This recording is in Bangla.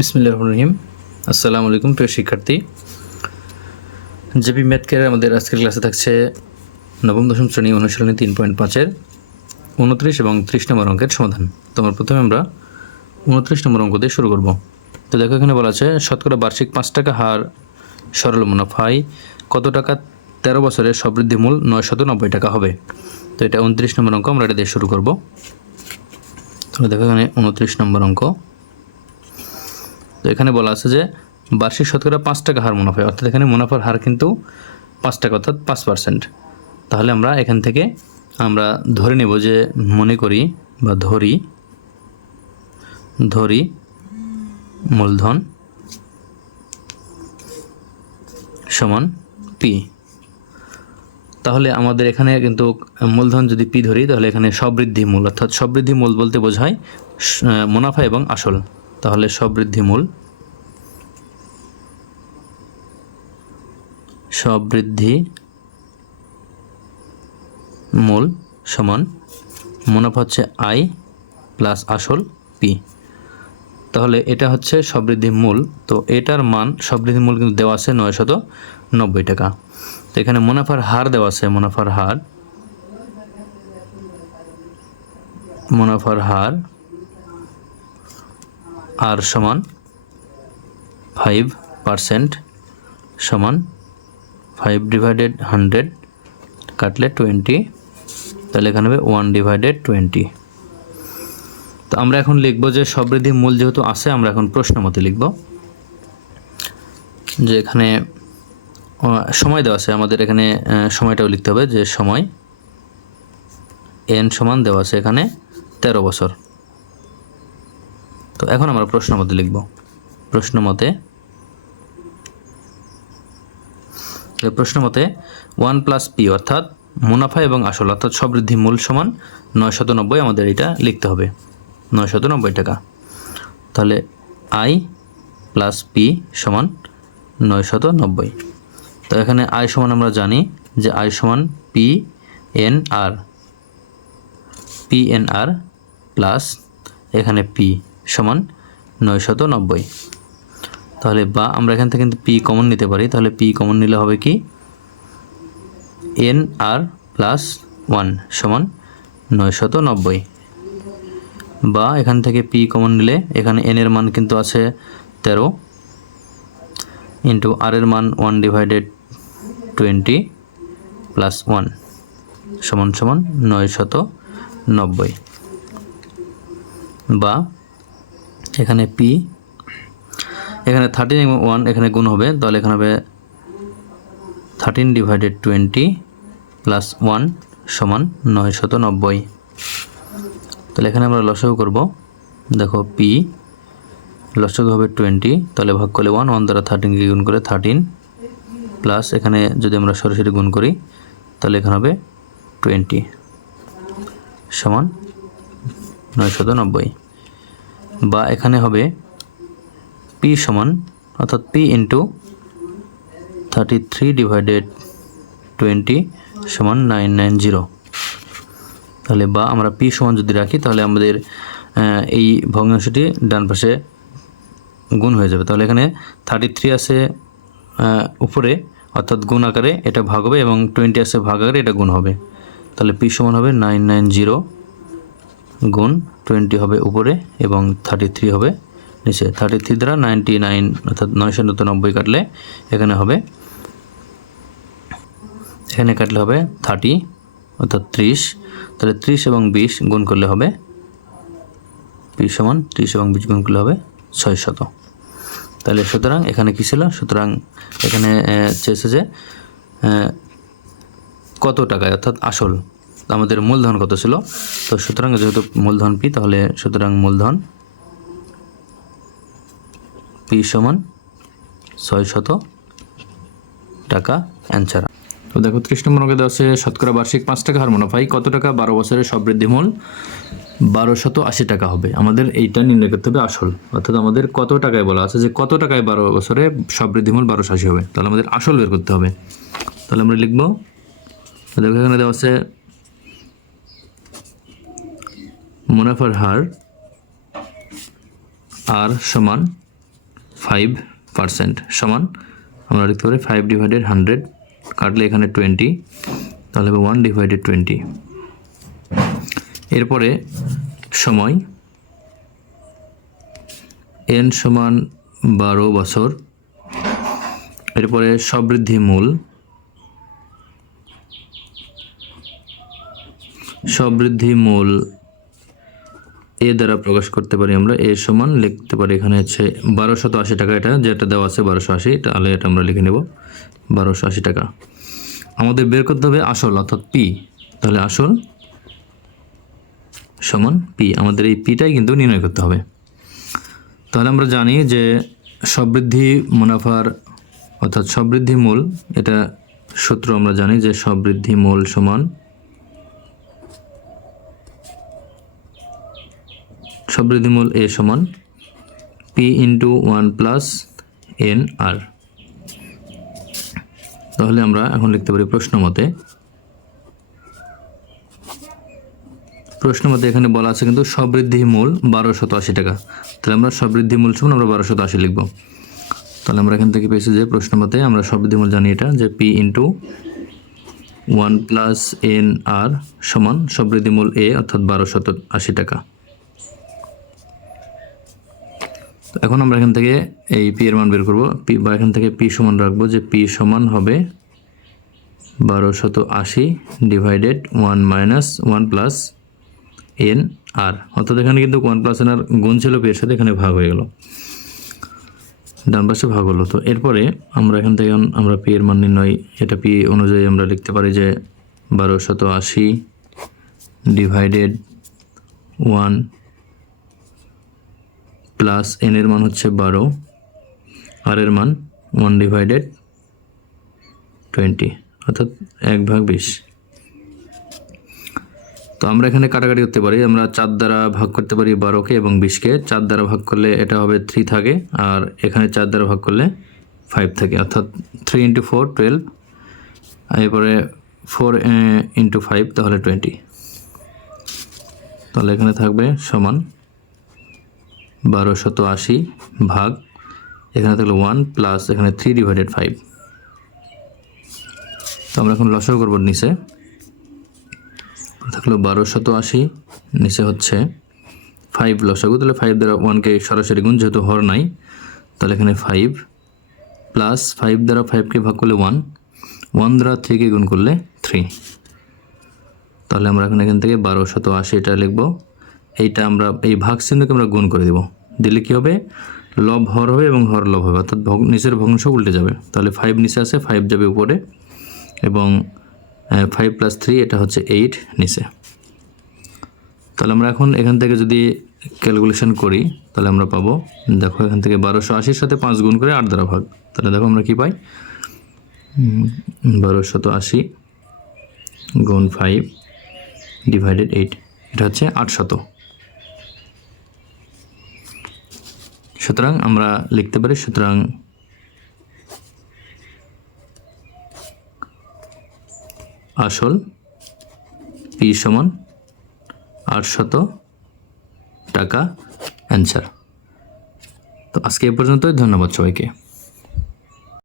বিসমিল্লাহ রহিম। আসসালামু আলাইকুম, প্রিয় শিক্ষার্থী। জেপি ম্যাথ কেয়ার আমাদের আজকের ক্লাসে থাকছে নবম, দশম শ্রেণি অনুশীলনী তিন পয়েন্ট পাঁচের উনত্রিশ এবং ত্রিশ নম্বর অঙ্কের সমাধান। তোমার প্রথমে আমরা উনত্রিশ নম্বর অঙ্ক দিয়ে শুরু করব। তো দেখো, এখানে বলা আছে, শতকরা বার্ষিক পাঁচ টাকা হার সরল মুনাফায় কত টাকা? তেরো বছরের সমৃদ্ধি মূল নয়শত নব্বই টাকা হবে। তো এটা উনত্রিশ নম্বর অঙ্ক, আমরা এটা দিয়ে শুরু করব। তো দেখো এখানে উনত্রিশ নম্বর অঙ্ক। এখানে বলা আছে যে বার্ষিক শতকরা পাঁচ টাকা হার মুনাফা অর্থাৎ এখানে মুনাফার হার কিন্তু পাঁচ টাকা, অর্থাৎ পাঁচ পার্সেন্ট। তাহলে আমরা এখান থেকে আমরা ধরে নেব যে মনে করি বা ধরি ধরি মূলধন সমান পি তাহলে আমাদের এখানে কিন্তু মূলধন যদি পি ধরি, তাহলে এখানে সবৃদ্ধি মূল, অর্থাৎ সবৃদ্ধি মূল বলতে বোঝায় মুনাফা এবং আসল। তাহলে মূল সবৃদ্ধি মূল সমান মুনাফা হচ্ছে আই প্লাস আসল পি। তাহলে এটা হচ্ছে সবৃদ্ধি মূল তো এটার মান সবৃদ্ধি মূল কিন্তু দেওয়া আছে নয়শত নব্বই টাকা। তো এখানে মুনাফার হার দেওয়া আছে, মুনাফার হার মুনাফার হার আর সমান ফাইভ পারসেন্ট সমান ফাইভ ডিভাইডেড হান্ড্রেড কাটলে টোয়েন্টি তাহলে এখানে হবে ওয়ান ডিভাইডেড টোয়েন্টি তো আমরা এখন লিখব যে সমৃদ্ধি মূল যেহেতু আছে, আমরা এখন প্রশ্ন মতে লিখব যে এখানে সময় দেওয়া আছে। আমাদের এখানে সময়টাও লিখতে হবে যে সময় এন সমান দেওয়া আছে এখানে তেরো বছর। তো এখন আমরা প্রশ্ন মতে লিখব। প্রশ্ন মতে প্রশ্ন মতে ওয়ান প্লাস পি অর্থাৎ মুনাফা এবং আসল অর্থাৎ সমৃদ্ধি মূল সমান নয় নব্বই, আমাদের এটা লিখতে হবে। নয় নব্বই টাকা। তাহলে আই প্লাস পি সমান নয় নব্বই। তো এখানে আই সমান আমরা জানি যে আই সমান P N R, P N R plus এখানে পি। সমান নয় শত নব্বই। তাহলে বা আমরা এখান থেকে কিন্তু পি কমন নিতে পারি, তাহলে পি কমন নিলে হবে কি? এন আর প্লাস ওয়ান সমান নয় শত নব্বই। বা এখান থেকে পি কমন নিলে এখানে এন এর মান কিন্তু আছে তেরো ইন্টু আর এর মান one divided twenty plus one সমান সমান নয় শত নব্বই। বা এখানে পি এখানে থার্টিন এবং ওয়ান এখানে গুণ হবে, তাহলে এখানে হবে thirteen divided twenty plus one সমান নয় শত নব্বই। তাহলে এখানে আমরা লসাগু করব। দেখো পি লসাগু হবে টোয়েন্টি তাহলে ভাগ করলে ওয়ান ওয়ান দ্বারা থার্টিনকে গুণ করে থার্টিন প্লাস এখানে যদি আমরা সরাসরি গুণ করি, তাহলে এখানে হবে টোয়েন্টি সমান নয় শত নব্বই। বা এখানে হবে পি সমান, অর্থাৎ P into thirty three divided twenty সমান নাইন নাইন জিরো তাহলে বা আমরা পি সমান যদি রাখি, তাহলে আমাদের এই ভগ্নাংশটি ডান পাশে গুণ হয়ে যাবে। তাহলে এখানে থার্টি থ্রি আছে উপরে, অর্থাৎ গুণ আকারে এটা ভাগ হবে এবং টোয়েন্টি আছে ভাগ আকারে এটা গুণ হবে। তাহলে পি সমান হবে নাইন নাইন জিরো গুণ টোয়েন্টি হবে উপরে এবং থার্টি থ্রি হবে নিচে। থার্টি থ্রি দ্বারা নাইনটি নাইন অর্থাৎ নয়শো নব্বই কাটলে এখানে হবে, এখানে কাটলে হবে থার্টি অর্থাৎ ত্রিশ। তাহলে ত্রিশ এবং বিশ গুণ করলে হবে বিশ সমান ত্রিশ এবং বিশ গুণ করলে হবে ছয় শত। তাহলে সুতরাং এখানে কী ছিল? সুতরাং এখানে চেয়েছে যে কত টাকায়? অর্থাৎ আসল। আমাদের মূলধন কত ছিল? তো সুতরাং যেহেতু মূলধন পি তাহলে সুতরাং মূলধন পি সমান ছয় শত টাকা অ্যান্সার। তো দেখো, ত্রিশ নম্বর অঙ্কে দেওয়া আছে, শতকরা বার্ষিক পাঁচ টাকা হার মুনাফাই কত টাকা? বারো বছরের সবৃদ্ধি মূল, বারো শত আশি টাকা হবে। আমাদের এইটা নির্ণয় করতে হবে আসল। অর্থাৎ আমাদের কত টাকায় বলা আছে যে কত টাকায় বারো বছরে সবৃদ্ধি মূল বারোশো আশি হবে? তাহলে আমাদের আসল বের করতে হবে। তাহলে আমরা লিখব দেখো এখানে দেওয়া আছে মুনাফার হার আর সমান ফাইভ পার্সেন্ট সমান, আমরা লিখতে পারি ফাইভ ডিভাইডেড হান্ড্রেড কাটলে এখানে টোয়েন্টি তাহলে হবে ওয়ান ডিভাইডেড টোয়েন্টি এরপরে সময় এন সমান বারো বছর। এরপরে সমৃদ্ধি মূল সমৃদ্ধি মূল এ দ্বারা প্রকাশ করতে পারি আমরা, এ সমান লিখতে পারি। এখানে হচ্ছে বারোশত আশি টাকা এটা, যেটা দেওয়া আছে বারোশো আশি তাহলে এটা আমরা লিখে নেব, বারোশো আশি টাকা। আমাদের বের করতে হবে আসল, অর্থাৎ পি। তাহলে আসল সমান পি, আমাদের এই পিটাই কিন্তু নির্ণয় করতে হবে। তাহলে আমরা জানি যে সমৃদ্ধি মুনাফার, অর্থাৎ সমৃদ্ধি মূল, এটা সূত্র আমরা জানি যে সমৃদ্ধি মূল সমান সমৃদ্ধি মূল এ সমান P into one plus N R তাহলে আমরা এখন লিখতে পারি প্রশ্ন মতে। প্রশ্ন মতে এখানে বলা আছে কিন্তু সমৃদ্ধি মূল বারোশত আশি টাকা। তাহলে আমরা সমৃদ্ধি মূল সমান আমরা বারোশত আশি লিখব। তাহলে আমরা এখান থেকে পেয়েছি যে প্রশ্ন মতে আমরা সমৃদ্ধি মূল জানি এটা যে P into one plus N R সমান সমৃদ্ধি মূল এ অর্থাৎ বারোশত আশি টাকা তো এখন আমরা এখান থেকে এই পি এর মান বের করব। পি বা এখান থেকে পি সমান রাখব যে পি সমান হবে বারোশত আশি divided one minus one plus N R অর্থাৎ এখানে কিন্তু ওয়ান প্লাস এন আর গুণ ছিল পি এর সাথে এখানে ভাগ হয়ে গেল। ডান পাশে ভাগ হলো। তো এরপরে আমরা এখান থেকে আমরা পি এর মান নির্ণয়, এটা পি অনুযায়ী আমরা লিখতে পারি যে বারোশত আশি ডিভাইডেড ওয়ান প্লাস এন এর মান হচ্ছে বারো আর এর মান ওয়ান ডিভাইডেড টোয়েন্টি অর্থাৎ এক ভাগ বিশ। তো আমরা এখানে কাটাকাটি করতে পারি, আমরা চার দ্বারা ভাগ করতে পারি বারোকে এবং বিশকে। চার দ্বারা ভাগ করলে এটা হবে থ্রি থাকে, আর এখানে চার দ্বারা ভাগ করলে ফাইভ থাকে, অর্থাৎ থ্রি ইন্টু ফোর টুয়েলভ এরপরে ফোর ইন্টু ফাইভ তাহলে টোয়েন্টি তাহলে এখানে থাকবে সমান বারোশত আশি ভাগ, এখানে থাকল ওয়ান প্লাস এখানে থ্রি ডিভাইডেড ফাইভ তো আমরা এখন লসও করব নিচে। থাকল বারোশত আশি, নিচে হচ্ছে ফাইভ লসাগু। তাহলে ফাইভ দ্বারা ওয়ানকে সরাসরি গুণ, যেহেতু হর নাই, তাহলে এখানে ফাইভ প্লাস ফাইভ দ্বারা ফাইভকে ভাগ করলে ওয়ান ওয়ান দ্বারা থ্রিকে গুণ করলে থ্রি তাহলে আমরা এখন এখান থেকে বারোশত আশি এটা লিখব। এইটা আমরা, এই ভাগ চিহ্নকে আমরা গুণ করে দেব। দিলে কী হবে? লব হর হবে এবং হর লব হবে। অর্থাৎ নিচের ভগ্নাংশ উল্টে যাবে। তাহলে ফাইভ নিচে আছে ফাইভ যাবে উপরে এবং ফাইভ প্লাস থ্রি এটা হচ্ছে এইট নিচে। তাহলে আমরা এখন এখান থেকে যদি ক্যালকুলেশন করি, তাহলে আমরা পাবো, দেখো এখান থেকে বারোশো আশির সাথে পাঁচ গুণ করে আট দ্বারা ভাগ। তাহলে দেখো আমরা কি পাই? বারোশত আশি গুণ ফাইভ ডিভাইডেড এইট এটা হচ্ছে আটশত। সুতরাং আমরা লিখতে পারি, সুতরাং আসল পি সমান আটশত টাকা অ্যান্সার তো আজকে এ পর্যন্তই, ধন্যবাদ সবাইকে।